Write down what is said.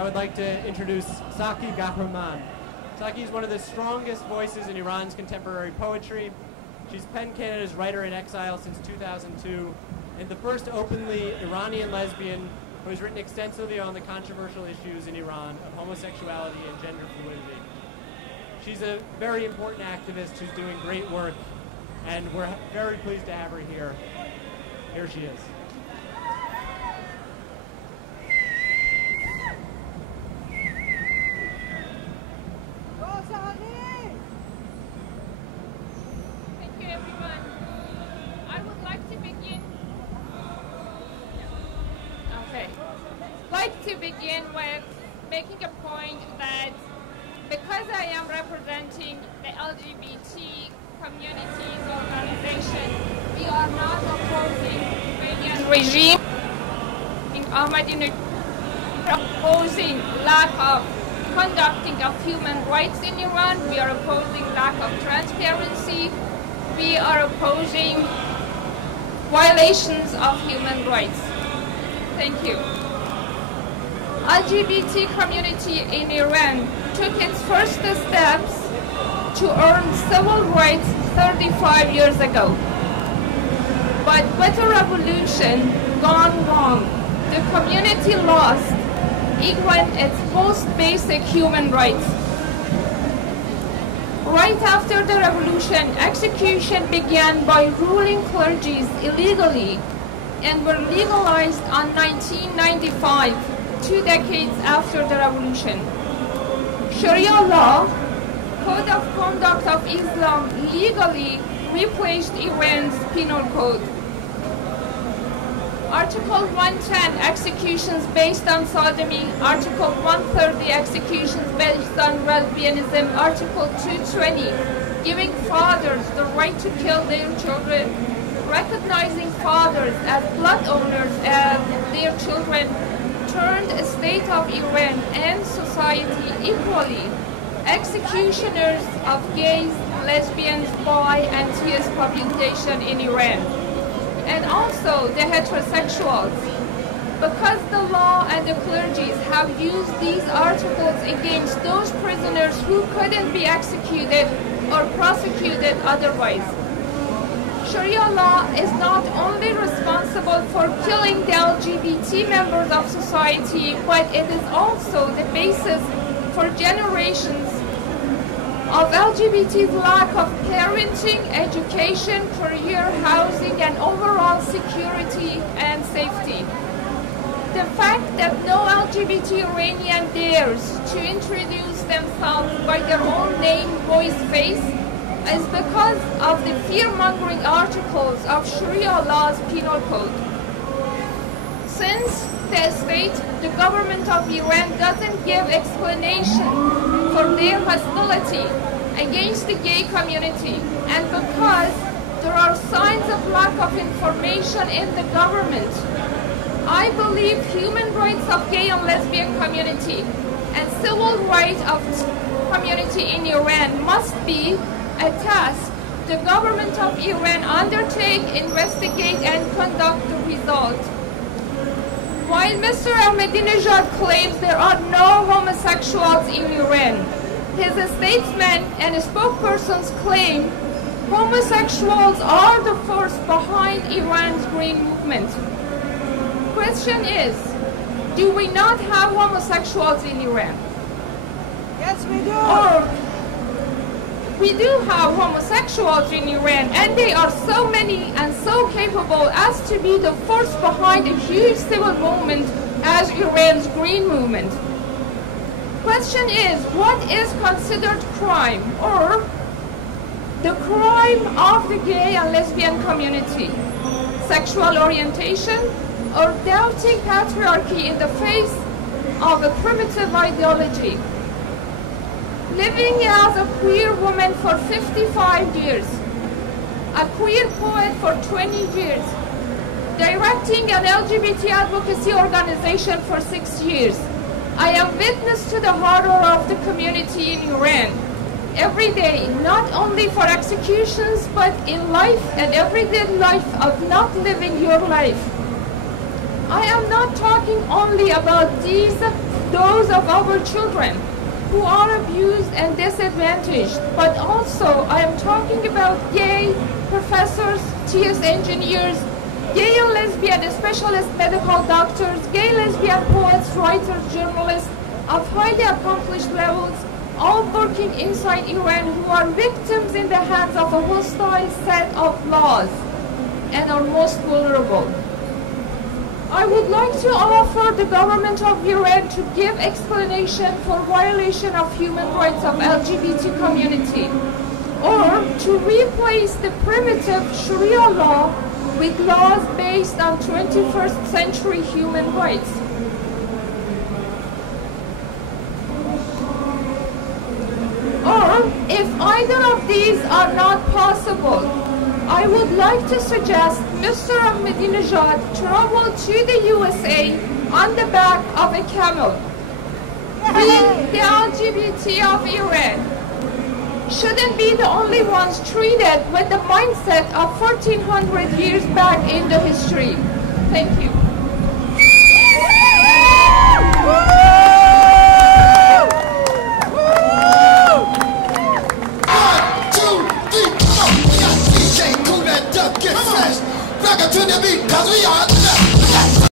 I would like to introduce Saghi Ghahraman. Saghi is one of the strongest voices in Iran's contemporary poetry. She's PEN Canada's writer in exile since 2002, and the first openly Iranian lesbian who has written extensively on the controversial issues in Iran of homosexuality and gender fluidity. She's a very important activist who's doing great work, and we're very pleased to have her here. Here she is. Thank you, everyone. I would like to begin. With making a point that because I am representing the LGBT community's organization, we are not opposing the Iranian regime. Ahmadinejad opposing lack of conducting of human rights in Iran. We are opposing lack of transparency. We are opposing violations of human rights. Thank you. LGBT community in Iran took its first steps to earn civil rights 35 years ago. But with a revolution gone wrong, the community lost even its most basic human rights. Right after the revolution, execution began by ruling clergies illegally and were legalized on 1995, 2 decades after the revolution. Sharia law, Code of Conduct of Islam, legally replaced Iran's penal code. Article 110, executions based on sodomy. Article 130, executions based on lesbianism. Article 220, giving fathers the right to kill their children, recognizing fathers as blood owners as their children, turned the state of Iran and society equally executioners of gays, lesbians, bi, and TS population in Iran, and also the heterosexuals. Because the law and the clergies have used these articles against those prisoners who couldn't be executed or prosecuted otherwise. Sharia law is not only responsible for killing the LGBT members of society, but it is also the basis for generations of LGBT's lack of parenting, education, career, housing, and overall security and safety. The fact that no LGBT Iranian dares to introduce themselves by their own name, voice, face is because of the fear-mongering articles of Sharia law's penal code. Since the state, the government of Iran doesn't give explanation for their hostility against the gay community, and because there are signs of lack of information in the government, I believe human rights of gay and lesbian community and civil rights of community in Iran must be a task the government of Iran undertake, investigate, and conduct the result. While Mr. Ahmadinejad claims there are no homosexuals in Iran, his statesmen and spokespersons claim homosexuals are the force behind Iran's green movement. Question is, do we not have homosexuals in Iran? Yes, we do. Or we do have homosexuals in Iran, and they are so many and so capable as to be the force behind a huge civil movement as Iran's green movement. Question is, what is considered crime, or the crime of the gay and lesbian community? Sexual orientation, or doubting patriarchy in the face of a primitive ideology? Living as a queer woman for 55 years, a queer poet for 20 years, directing an LGBT advocacy organization for 6 years, I am witness to the horror of the community in Iran every day, not only for executions, but in life and everyday life of not living your life. I am not talking only about those of our children who are abused and disadvantaged, but also I am talking about gay professors, TS engineers, gay and lesbian specialist medical doctors, gay lesbian poets, writers, journalists of highly accomplished levels, all working inside Iran who are victims in the hands of a hostile set of laws and are most vulnerable. I would like to offer the government of Iran to give explanation for violation of human rights of LGBT community, or to replace the primitive Sharia law with laws based on 21st century human rights. Or, if either of these are not possible, I would like to suggest Mr. Ahmadinejad travel to the USA on the back of a camel. We, the LGBT of Iran, shouldn't be the only ones treated with the mindset of 1400 years back in the history. Thank you. Rock it to the beat, 'cause we are